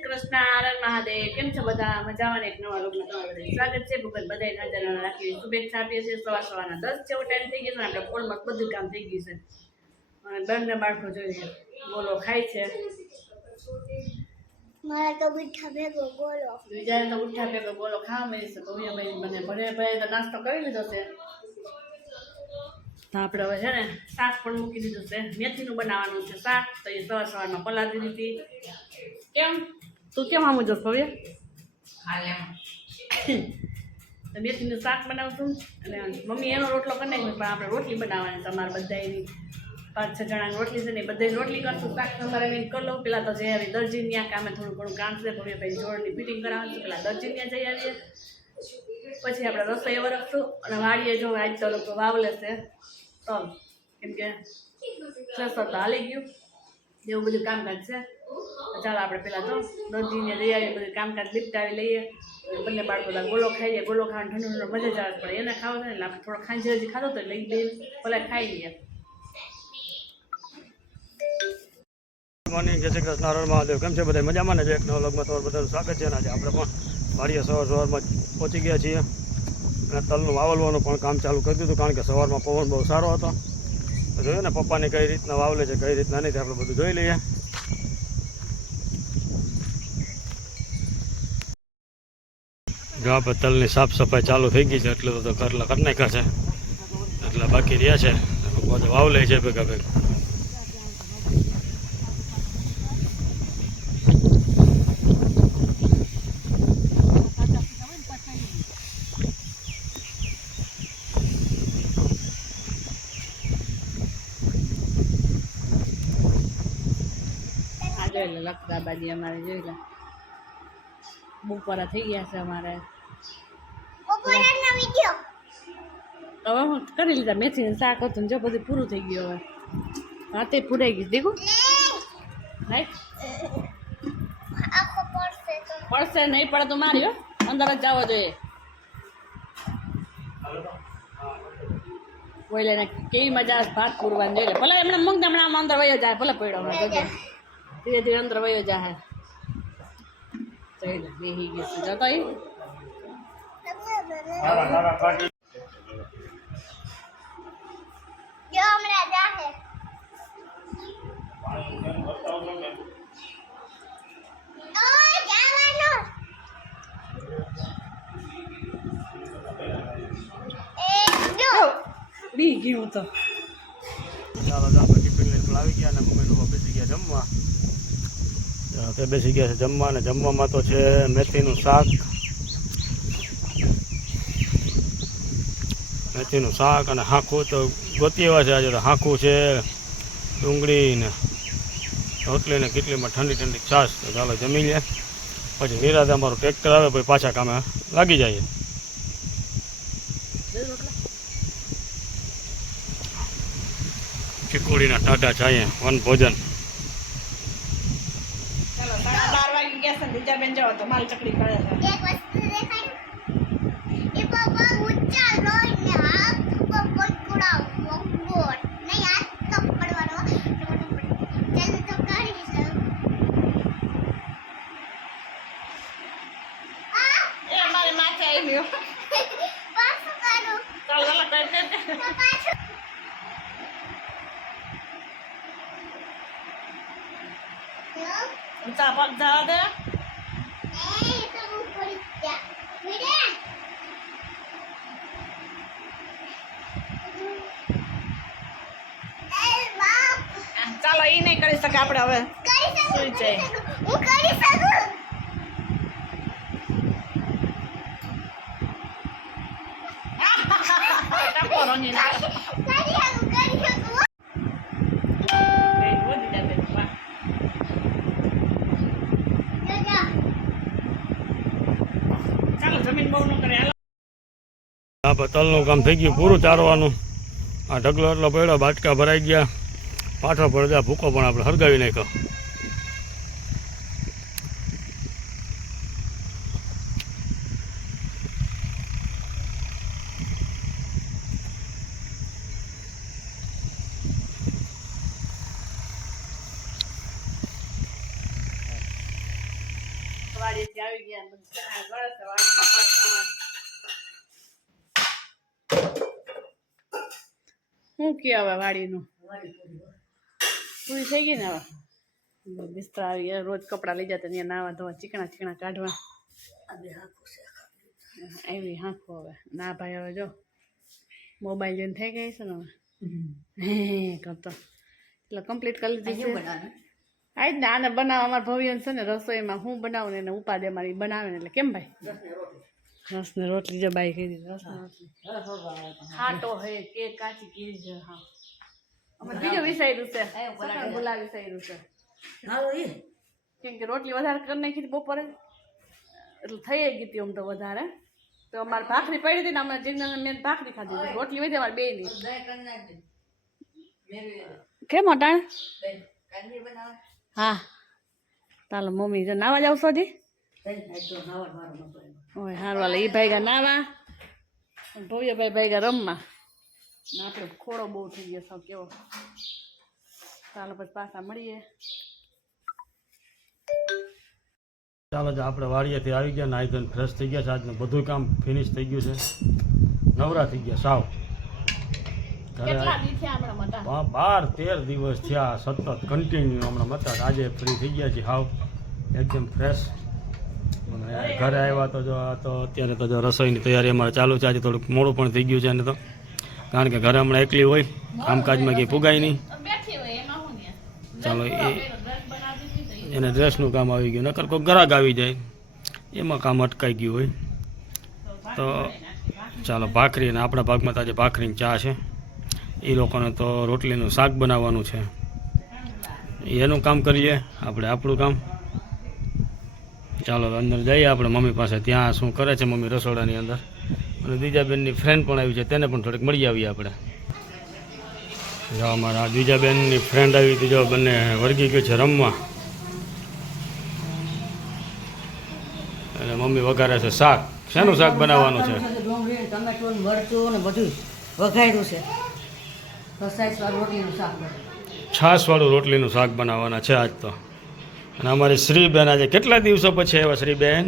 શ્રી કૃષ્ણ આનંદ મહાદેવ કેમ છો બધા? મજામાં એક નવા લોકમાં તમારું સ્વાગત છે. ભગવાન બધાય નજર રાખી શુભેચ્છા આપીએ છીએ. સવા સવારના દસ જેવો ટાઈમ થઈ ગયો છે આપણે ઓલમોસ્ટ બધું કામ થઈ ગયું છે. અને બંને બાળકો જોઈએ બોલો ખાય છે? મારા તો મીઠા ભેગો બોલો. વિચારે તો ઉઠ્યા ભેગો બોલો ખાવા મળી છે ભવ્ય ભાઈ મને ભરે તો નાસ્તો કરી લીધો છે. તો આપણે હવે છે ને શાક પણ મૂકી દીધું છે. મેથીનું બનાવવાનું છે શાક. તો એ સવાર સવારમાં પલાળી દીધી. કેમ? તું કેમ આમ જો ભવ્ય મેથીનું શાક બનાવશું અને મમ્મી એનો રોટલો કરી નાખ્યો પણ આપણે રોટલી બનાવવાની તમારે બધા એની પાંચ છ જણાની રોટલી છે ને બધાની રોટલી કરશું. શાક તમારે એને કરી લઉં. પેલા તો જઈ આવી દરજી ત્યાં કામે થોડું ઘણું કામ છે ભવ્ય ભાઈ જોડની ફિટિંગ કરાવવાનું છે. પેલા દરજી ત્યાં જઈ આવીએ. પછી આપણે રસોઈ વરખશું અને વાડીએ જો આજ તો લોકો વાવલે છે તો કેમ કે સરસ તો હાલી ગયું. એવું બધું કામકાજ છે. ચાલો આપણે પેલા તો દરજીને લઈ આવીએ, બધું કામકાજ લીપટાવી લઈએ. બંને બાળકો ગોલો ખાઈએ ગોલો ખાવાનું ઠંડુ ઠંડુ મજા જ આવે પડે એને ખાવો ને એટલે આપણે થોડો ખાંજી હજી ખાધો તો લઈ લઈ ભલે ખાઈ લઈએ મોર્નિંગ જય શ્રી કૃષ્ણ નારાયણ મહાદેવ. કેમ છે બધા? મજામાં ને? છે એક નવા લગમાં તમારું બધાનું સ્વાગત છે આજે આપણે પણ વાડીએ સવાર સવારમાં પહોંચી ગયા છીએ. અને તલનું વાવલવાનું પણ કામ ચાલુ કરી દીધું, કારણ કે સવારમાં પવન બહુ સારો હતો. જોયું ને પપ્પાને કઈ રીતના વાવલે છે, કઈ રીતના નહીં તે આપણે બધું જોઈ લઈએ. જો આપણે તલની સાફ સફાઈ ચાલુ થઈ ગઈ છે, એટલે તો કરલા કરી નાખ્યા છે. એટલે બાકી રહ્યા છે. બધા વાવ લે છે ભેગા ભેગા. લખતા બાજી અમારે જોઈ લે. બપોરા થઈ ગયા છે અમારે. હવે હું કરી લીધા મેથીનું શાક હતું જો બધું પૂરું થઈ ગયું હવે. રાતે પૂરાઈ ગયું. દેખું. પડશે નહીં પડે તો મારી હો. અંદર જ જવો જોઈએ. કોઈ ને કેવી મજા ભાત પૂરવાની. જોઈએ ભલે એમને મૂક હમણાં અંદર વયો જાય ભલે પડ્યો ધીરે ધીરે અંદર વયો જાય. જાહે. ઓય જવાનો એ જો. બી ગયું તો. ચાલો આપણે ટિફિન લઈને આવી ગયા અને મમ્મી લોકો બેસી ગયા જમવા. તો બેસી ગયા છે જમવા ને જમવામાં તો છે મેથીનું શાક. મેથીનું શાક અને હાંખું તો ગોતી એવા છે આજે તો હાંખું છે, ડુંગળી ને રોટલી ને કેટલીમાં ઠંડી ઠંડી છાશ. તો ચાલો જમી લે. પછી નિરાતે અમારું ટ્રેક્ટર આવે પછી પાછા કામે લાગી જાય ચીકુડીના ટાટા ચાઈએ વન ભોજન ચાલો સાડા બાર બીજા બેન જાઓ તો માલ ચકડી કરે છે. એક વસ્તુ દેખાય. એ બાબા ઊંચા તો પડવાનો. ચાલ તો આ! એ મારી માથે આવી ગયો પાછું કરું ચાલો ચાલો કરી પાછું. જવા એ તો હું પડી જા મીરે એ બાપ ચાલો એ નહીં કરી શકે આપણે હવે? સુઈ જાય. હું કરી શકું? ટપો રંગી નાખો તલનું કામ થઈ ગયું પૂરું ચારવાનું. આ ઢગલો એટલો પડ્યો બાટકા ભરાઈ ગયા. પાછો પડ્યો ભૂકો પણ આપણે હરગાવી નાખ્યો આવી ગયા. શું કહેવાય હવે વાડીનું પૂરી થઈ ગઈ ને હવે. બિસ્તરા આવી ગયા. રોજ કપડાં લઈ જતા ત્યાં નાવા ધોવા ચીકણા ચીકણા કાઢવા. એવી હાંકું હવે. ના ભાઈ હવે જો મોબાઈલ જોઈને થઈ ગઈ છે ને હવે. હે કરતો એટલે કમ્પ્લીટ કરી લીધી છે. આજ ને આને બનાવવા અમારા ભવ્ય છે ને રસોઈમાં હું બનાવું ને એને ઉપાડે મારી બનાવે ને એટલે. કેમ ભાઈ? રસ ને રોટલી જો બાઈ દીધી રસ રોટલી. હા તો હે કે કાચી કીરી છે હા. બીજો વિસાર્યું છે. ગુલાબ વિસાર્યું છે. કેમ કે રોટલી વધારે કરી નાખી બપોરે. એટલે થઈ ગઈ હતી આમ તો વધારે. તો અમારે ભાખરી પડી હતી ને અમારે જીજ્ઞાને મેં ભાખરી ખાધી હતી. રોટલી વધી અમારે બે ની કેમ અટાણ? હા. તાલો મમ્મી જો નાવા જાવ સોજી? ઓય હારું હાલે. એ ભાઈ નાવા. અને ભવ્યભાઈ ભાઈ રમવા. ને આપણે ખોડો બહુ થઈ ગયો છો કેવો? ચાલો પછી પાછા મળીએ. ચાલો જો આપણે વાડીએથી આવી ગયા નાઈ ધોઈને ફ્રેશ થઈ ગયા છે. આજનું બધું કામ ફિનિશ થઈ ગયું છે. નવરા થઈ ગયા સાવ. બાર તેર દિવસ થયા સતત કન્ટિન્યુ હમણાં મતા આજે ફ્રી થઈ ગયા છે હાવ. એકદમ ફ્રેશ અને ઘરે આવ્યા તો જો આ તો અત્યારે તો જો રસોઈની તૈયારી અમારે ચાલુ છે. આજે થોડુંક મોડું પણ થઈ ગયું છે અને તો કારણ કે ઘરે હમણાં એકલી હોય કામકાજમાં કંઈ ફુગાય નહીં. ચાલો એ એને ડ્રેસનું કામ આવી ગયું નકર કોઈ ગ્રાહક આવી જાય. એમાં કામ અટકાઈ ગયું હોય. તો ચાલો ભાખરી અને આપણા ભાગમાં તો આજે ભાખરીની ચા છે. એ લોકોને તો રોટલીનું શાક બનાવવાનું છે. એનું કામ કરીએ આપણે આપણું કામ. ચાલો અંદર જઈએ આપણે મમ્મી પાસે ત્યાં શું કરે છે મમ્મી રસોડાની અંદર? અને દ્વિજાબેનની ફ્રેન્ડ પણ આવી છે, તેને પણ થોડીક મળી આવીએ આપણે. જો અમારા દ્વિજાબેનની ફ્રેન્ડ આવી હતી, જો બંને વર્ગી ગયો છે રમવા. એટલે મમ્મી વઘારે છે શાક. શેનું શાક બનાવવાનું છે? ટમેટું છે બનાવ્યું. છાશવાળું રોટલીનું શાક બનાવવાના છે આજ તો. અને અમારી શ્રીબેન આજે કેટલા દિવસો પછી આવ્યા શ્રીબેન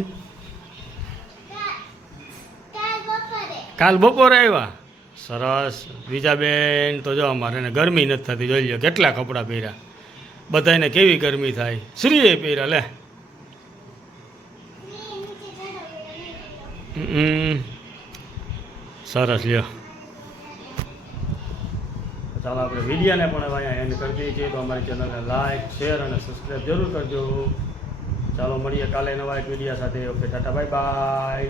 કાલ બપોરે કાલ બપોરે આવ્યા. સરસ. બીજા બેન તો જો અમારે એને ગરમી નથી થતી, જોઈ લો કેટલા કપડાં પહેર્યા. બધાને કેવી ગરમી થાય. શ્રીએ પહેર્યા, લે. સરસ, લ્યો. ચાલો આપણે વિડીયોને પણ અહીંયા એન્ડ કરી દઈએ છીએ. તો અમારી ચેનલને લાઈક શેર અને સબસ્ક્રાઈબ જરૂર કરજો. ચાલો મળીએ કાલે નવા એક વીડિયો સાથે. Okay, Tata bye bye